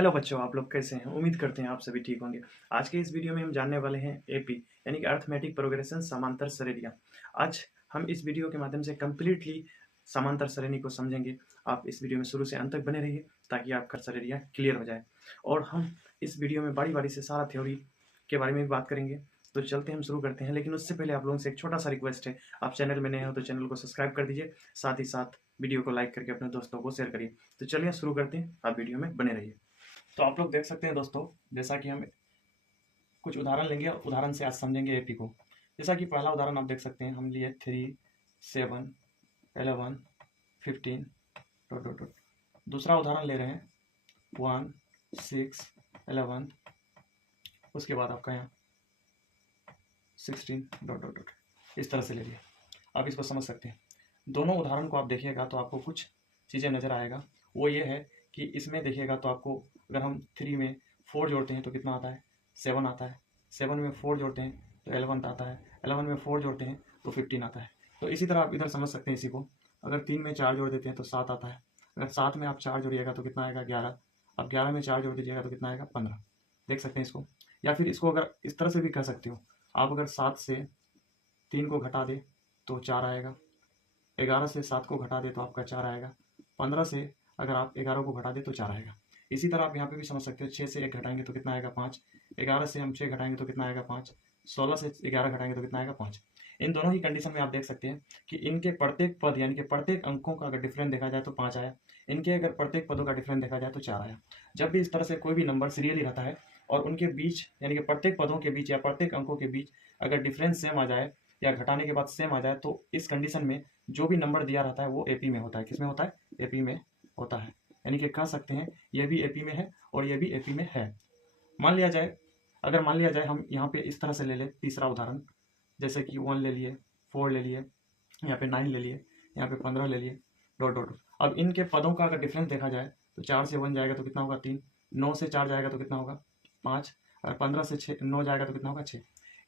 Hello बच्चों, आप लोग कैसे हैं? उम्मीद करते हैं आप सभी ठीक होंगे। आज के इस वीडियो में हम जानने वाले हैं एपी यानी कि अरिथमेटिक प्रोग्रेशन समांतर श्रेणियाँ। आज हम इस वीडियो के माध्यम से कंप्लीटली समांतर श्रेणी को समझेंगे। आप इस वीडियो में शुरू से अंत तक बने रहिए ताकि आपका श्रेणियाँ क्लियर हो जाए। और हम इस वीडियो में बारी-बारी से सारा थ्योरी के बारे में भी बात करेंगे। तो चलते हैं, हम शुरू करते हैं। लेकिन उससे पहले आप लोगों से एक छोटा-सा रिक्वेस्ट है, आप चैनल में नए हो तो चैनल को सब्सक्राइब कर दीजिए, साथ ही साथ वीडियो को लाइक करके अपने दोस्तों को शेयर करिए। तो चलिए शुरू करते हैं, आप वीडियो में बने रहिए। तो आप लोग देख सकते हैं दोस्तों, जैसा कि हम कुछ उदाहरण लेंगे और उदाहरण से आज समझेंगे एपी को। जैसा कि पहला उदाहरण आप देख सकते हैं, हम लिए 3, 7, 11, 15 डॉट डॉट डॉट। दूसरा उदाहरण ले रहे हैं 1, 6, 11, उसके बाद आपका यहाँ 16 डॉट डॉट डॉट। इस तरह से ले लिए, आप इसको समझ सकते हैं। दोनों उदाहरण को आप देखिएगा तो आपको कुछ चीज़ें नज़र आएगा। वो ये है कि इसमें देखिएगा तो आपको, अगर हम 3 में 4 जोड़ते हैं तो कितना आता है? 7 आता है। 7 में 4 जोड़ते हैं तो 11 आता है। 11 में 4 जोड़ते हैं तो 15 आता है। तो इसी तरह आप इधर समझ सकते हैं इसी को। अगर 3 में 4 जोड़ देते हैं तो 7 आता है। अगर 7 में आप 4 जोड़िएगा तो कितना आएगा? 11। अब 11 में 4 जोड़ दीजिएगा तो कितना आएगा? 15। देख सकते हैं इसको। या फिर इसको अगर इस तरह से भी कह सकते हो आप, अगर 7 से 3 को घटा दे तो 4 आएगा। 11 से 7 को घटा दे तो आपका 4 आएगा। 15 से अगर आप 11 को घटा दे तो 4 आएगा। इसी तरह आप यहाँ पे भी समझ सकते हो, 6 से 1 घटाएंगे तो कितना आएगा? 5। 11 से हम 6 घटाएंगे तो कितना आएगा? 5। 16 से 11 घटाएंगे तो कितना आएगा? 5। इन दोनों ही कंडीशन में आप देख सकते हैं कि इनके प्रत्येक पद यानी कि प्रत्येक अंकों का अगर डिफरेंस देखा जाए तो 5 आया। इनके अगर प्रत्येक पदों का डिफरेंस देखा जाए तो 4 आया। जब भी इस तरह से कोई भी नंबर सीरियली रहता है और उनके बीच यानी कि प्रत्येक पदों के बीच या प्रत्येक अंकों के बीच अगर डिफरेंस सेम आ जाए या घटाने के बाद सेम आ जाए, तो इस कंडीशन में जो भी नंबर दिया रहता है वो एपी में होता है। किस में होता है? एपी में होता है। यानी कि कह सकते हैं ये भी एपी में है और ये भी एपी में है। मान लिया जाए, अगर मान लिया जाए हम यहाँ पे इस तरह से ले ले तीसरा उदाहरण, जैसे कि 1 ले लिए, 4 ले लिए, यहाँ पे 9 ले लिए, यहाँ पे 15 ले लिए, डॉट डॉट। अब इनके पदों का अगर डिफरेंस देखा जाए तो 4 से 1 जाएगा तो कितना होगा? 3। 9 से 4 जाएगा तो कितना होगा? 5। और 15 से 9 जाएगा तो कितना होगा? 6।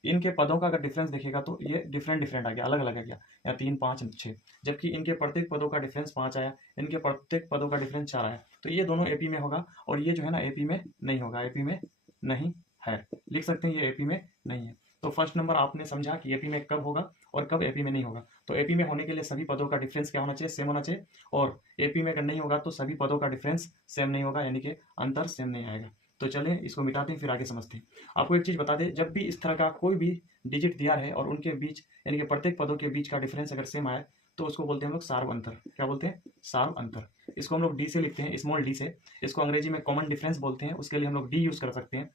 इनके पदों का अगर डिफरेंस देखेगा तो ये डिफरेंट आ गया, अलग अलग आ गया, या 3, 5, 6। जबकि इनके प्रत्येक पदों का डिफरेंस 5 आया, इनके प्रत्येक पदों का डिफरेंस 4 आया। तो ये दोनों एपी में होगा और ये जो है ना एपी में नहीं होगा, एपी में नहीं है। लिख सकते हैं ये एपी में नहीं है। तो फर्स्ट नंबर आपने समझा कि एपी में कब होगा और कब एपी में नहीं होगा। तो एपी में होने के लिए सभी पदों का डिफरेंस क्या होना चाहिए? सेम होना चाहिए। और एपी में अगर नहीं होगा तो सभी पदों का डिफरेंस सेम नहीं होगा, यानी कि अंतर सेम नहीं आएगा। तो चलिए इसको मिटाते हैं, फिर आगे समझते हैं। आपको एक चीज़ बता दें, जब भी इस तरह का कोई भी डिजिट दिया है और उनके बीच यानी कि प्रत्येक पदों के बीच का डिफरेंस अगर सेम आए तो उसको बोलते हैं हम लोग सार्व अंतर। क्या बोलते हैं? सार्व अंतर। इसको हम लोग डी से लिखते हैं, स्मॉल डी से। इसको अंग्रेजी में कॉमन डिफरेंस बोलते हैं, उसके लिए हम लोग डी यूज़ कर सकते हैं,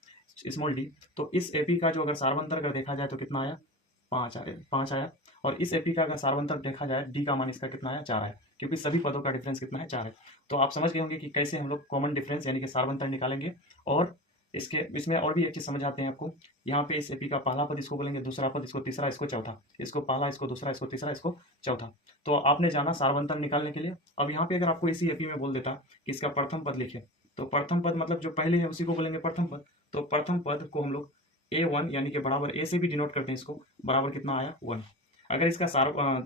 स्मॉल डी। तो इस एपी का जो अगर सार्वंतर अगर देखा जाए तो कितना आया? 5 आया, 5 आया। और इस एपी का अगर सार्वंतर देखा जाए, डी का मान इसका कितना आया? 4 आया, क्योंकि सभी पदों का डिफरेंस कितना है? 4 है। तो आप समझ गए होंगे कि कैसे हम लोग कॉमन डिफरेंस यानी कि सार्वंतर निकालेंगे। और इसमें और भी एक चीज़ समझ आते हैं आपको। यहाँ पे इस एपी का पहला पद इसको बोलेंगे, दूसरा पद इसको, तीसरा इसको, चौथा इसको पहला, इसको दूसरा, इसको तीसरा, इसको चौथा। तो आपने जाना सार्वंतर निकालने के लिए। अब यहाँ पे अगर आपको इसी एपी में बोल देता कि इसका प्रथम पद लिखे, तो प्रथम पद मतलब जो पहले है उसी को बोलेंगे प्रथम पद। तो प्रथम पद को हम लोग A1 यानी कि बराबर ए से भी डिनोट करते हैं इसको, बराबर कितना आया? 1। अगर इसका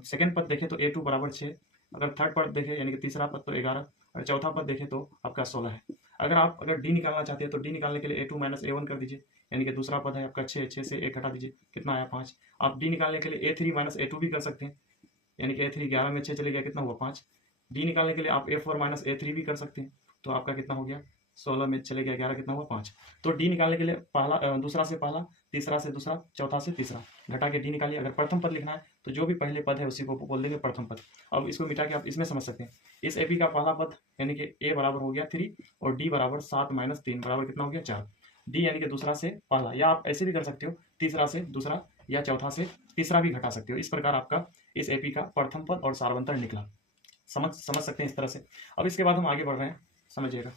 सेकंड पद देखें तो A2 बराबर 6। अगर थर्ड पद देखें यानी कि तीसरा पद तो 11। और चौथा पद देखें तो आपका 16 है। अगर डी निकालना चाहते हैं तो डी निकालने के लिए A2 माइनस A1 कर दीजिए, यानी कि दूसरा पद है आपका 6। 6 से 1 घटा दीजिए, कितना आया? 5। आप डी निकालने के लिए A3 माइनस A2 भी कर सकते हैं, यानी कि A3 11 में 6 चले गया, कितना हुआ? 5। डी निकालने के लिए आप A4 माइनस A3 भी कर सकते हैं, तो आपका कितना हो गया? 16 में चले गया 11, कितना हुआ? 5। तो डी निकालने के लिए पहला दूसरा से पहला, तीसरा से दूसरा, चौथा से तीसरा घटा के डी निकालिए। अगर प्रथम पद लिखना है तो जो भी पहले पद है उसी को बोल देंगे प्रथम पद। अब इसको मिटा के आप इसमें समझ सकते हैं, इस एपी का पहला पद यानी कि ए बराबर हो गया 3 और डी बराबर 7 माइनस 3 बराबर कितना हो गया? 4। डी यानी कि दूसरा से पहला, या आप ऐसे भी कर सकते हो, तीसरा से दूसरा या चौथा से तीसरा भी घटा सकते हो। इस प्रकार आपका इस एपी का प्रथम पद और सार्वंतर निकला। समझ सकते हैं इस तरह से। अब इसके बाद हम आगे बढ़ रहे हैं, समझिएगा।